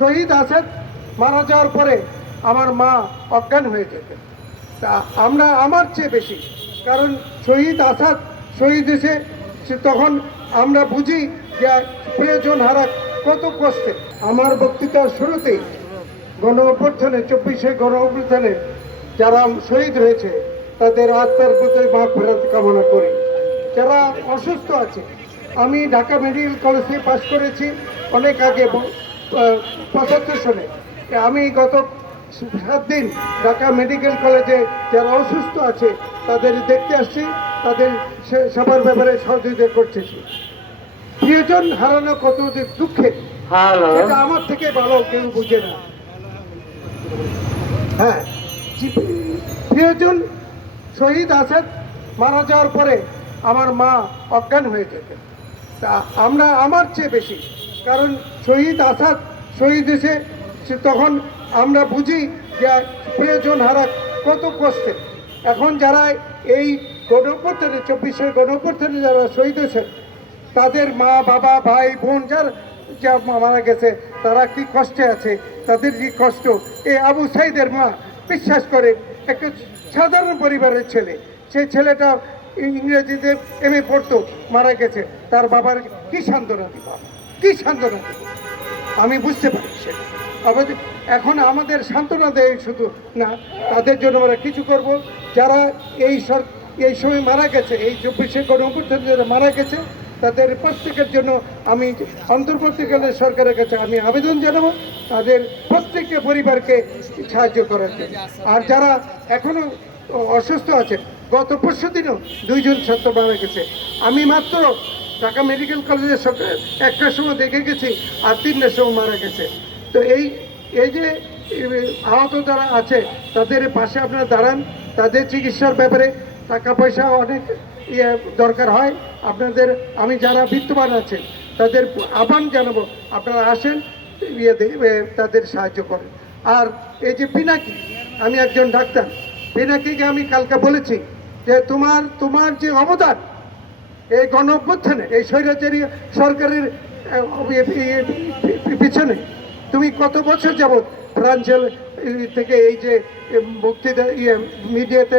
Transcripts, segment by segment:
শহীদ আসাদ মারা যাওয়ার পরে আমার মা অজ্ঞান হয়ে যেতেন। তা আমার চেয়ে বেশি, কারণ শহীদ আসাদ শহীদ এসে তখন আমরা বুঝি যে প্রিয়জন হারা কত কষ্টে। আমার বক্তৃতার শুরুতেই গণ অভ্যুত্থানে 24শে গণ অভ্যুত্থানে যারা শহীদ হয়েছে তাদের আত্মার প্রতি মাগফিরাত কামনা করি। যারা অসুস্থ আছে, আমি ঢাকা মেডিকেল কলেজে পাশ করেছি অনেক আগে 75 সনে। আমি গত 7 দিন ঢাকা মেডিকেল কলেজে যারা অসুস্থ আছে তাদের দেখতে আসছি, তাদের সবার ব্যাপারে সহযোগিতা করতেছি। প্রিয়জন হারানো কত যে দুঃখের, সেটা আমার থেকে ভালো কেউ বুঝে না। হ্যাঁ, প্রিয়জন শহীদ আসাদ মারা যাওয়ার পরে আমার মা অজ্ঞান হয়ে যেতেন। তা আমার চেয়ে বেশি, কারণ শহীদ আসাদ শহীদ এসে তখন আমরা বুঝি যে প্রিয়জন হারা কত কষ্টে। এখন যারা এই গণ অভ্যুত্থানে 24শে গণ অভ্যুত্থানে যারা শহীদ হয়েছেন তাদের মা বাবা ভাই বোন যা মারা গেছে তারা কি কষ্টে আছে, তাদের কি কষ্ট। এই আবু সাইদের মা বিশ্বাস করে, একটা সাধারণ পরিবারের ছেলে, সেই ছেলেটা ইংরেজিতে এমএ পড়তো, মারা গেছে, তার বাবার কি সান্ত্বনা দিব, কি সান্ত্বনা দিব আমি বুঝতে পারি। সেটা এখন আমাদের সান্ত্বনা দেয় শুধু না, তাদের জন্য আমরা কিছু করব। যারা এই সময় মারা গেছে, এই 24শে গণ অভ্যুত্থানে যারা মারা গেছে তাদের প্রত্যেকের জন্য আমি অন্তর্বর্তীকালীন সরকারের কাছে আমি আবেদন জানাবো তাদের প্রত্যেককে পরিবারকে সাহায্য করার জন্য। আর যারা এখনো অসুস্থ আছে, গত 25 দিনও 2 জন ছাত্র মারা গেছে। আমি মাত্র ঢাকা মেডিকেল কলেজের 1টার সময় দেখে গেছি, আর 3টার সময় মারা গেছে। তো এই যে আহত যারা আছে তাদের পাশে আপনারা দাঁড়ান। তাদের চিকিৎসার ব্যাপারে টাকা পয়সা অনেক দরকার হয় আপনাদের। আমি যারা বিত্তবান আছেন তাদের আহ্বান জানাবো, আপনারা আসেন, তাদের সাহায্য করেন। আর এই যে পিনাকি, আমি একজন ডাক্তার, পিনাকিকে আমি কালকে বলেছি যে তোমার যে অবদান এই গণ অভ্যুত্থানে, এই স্বৈরাচারী সরকারের পিছনে তুমি কত বছর যাবৎ ফ্রান্সের থেকে এই যে বক্তৃতা মিডিয়াতে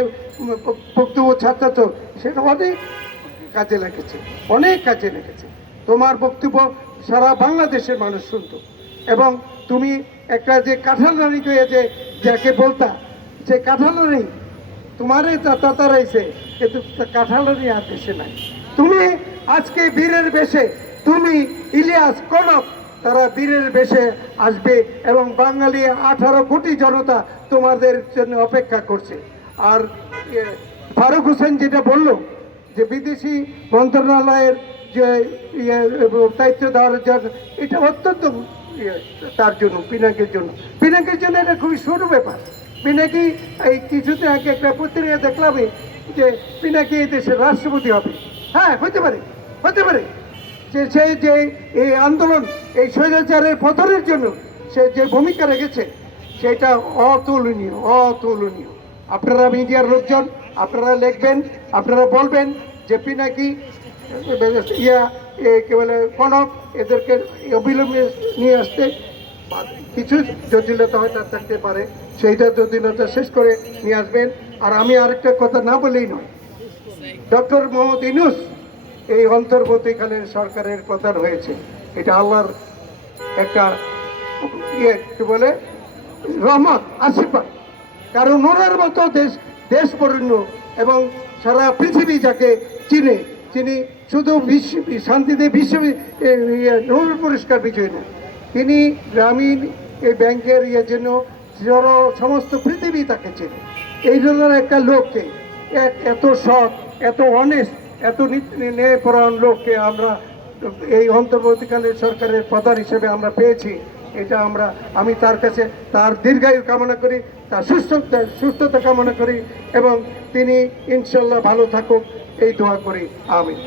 বক্তব্য ছাত্র, সেটা অনেক কাজে লেগেছে, অনেক কাজে লেগেছে। তোমার বক্তব্য সারা বাংলাদেশের মানুষ শুনত। এবং তুমি একটা যে কাঁঠাল রানী কয়ে যাকে বলতা, সে কাঁঠাল রানী তোমারে তাতারাইছে, কিন্তু কাঁঠাল রানী আর দেশে নাই। তুমি আজকে বীরের বেশে, তুমি ইলিয়াস কনক, তারা বীরের বেশে আসবে এবং বাঙালি 18 কোটি জনতা তোমাদের জন্য অপেক্ষা করছে। আর ফারুক হোসেন যেটা বলল যে বিদেশি মন্ত্রণালয়ের যে দায়িত্ব দেওয়ার জন্য, এটা অত্যন্ত তার জন্য পিনাকির জন্য এটা খুবই সরু ব্যাপার। পিনাকি এই কিছুতে আগে একটা পত্রিকা দেখলাম যে পিনাকি এই দেশের রাষ্ট্রপতি হবে। হ্যাঁ, হতে পারে যে এই আন্দোলন, এই স্বৈরাচারের পতনের জন্য সে যে ভূমিকা রেখেছে সেটা অতুলনীয়। আপনারা মিডিয়ার লোকজন, আপনারা লিখবেন, আপনারা বলবেন যে পিনাকি কি বলে কনক, এদেরকে অবিলম্বে নিয়ে আসতে। কিছু জটিলতা হয়তো থাকতে পারে, সেইটা জটিলতা শেষ করে নিয়ে আসবেন। আর আমি আরেকটা কথা না বলেই নয়, ডক্টর মোহাম্মদ ইউনূস এই অন্তর্বর্তীকালীন সরকারের প্রধান হয়েছে, এটা আল্লাহর একটা কি বলে রহমত, আশীর্বাদ। কারণ ওনার মতো দেশ বরেণ্য এবং সারা পৃথিবী যাকে চিনে, তিনি শুধু শান্তিতে নোবেল পুরস্কার বিজয়ী না, তিনি গ্রামীণ এই ব্যাংকের জন্য সমস্ত পৃথিবী তাকে চেনে। এই ধরনের একটা লোককে, এত সৎ, এত অনেস্ট, এত ন্যায়পরায়ণ লোককে আমরা এই অন্তর্বর্তীকালীন সরকারের প্রধান হিসেবে আমরা পেয়েছি। এটা আমি তার কাছে তার দীর্ঘায়ু কামনা করি, তার সুস্থতা কামনা করি এবং তিনি ইনশাল্লাহ ভালো থাকুক এই দোয়া করি। আমিন।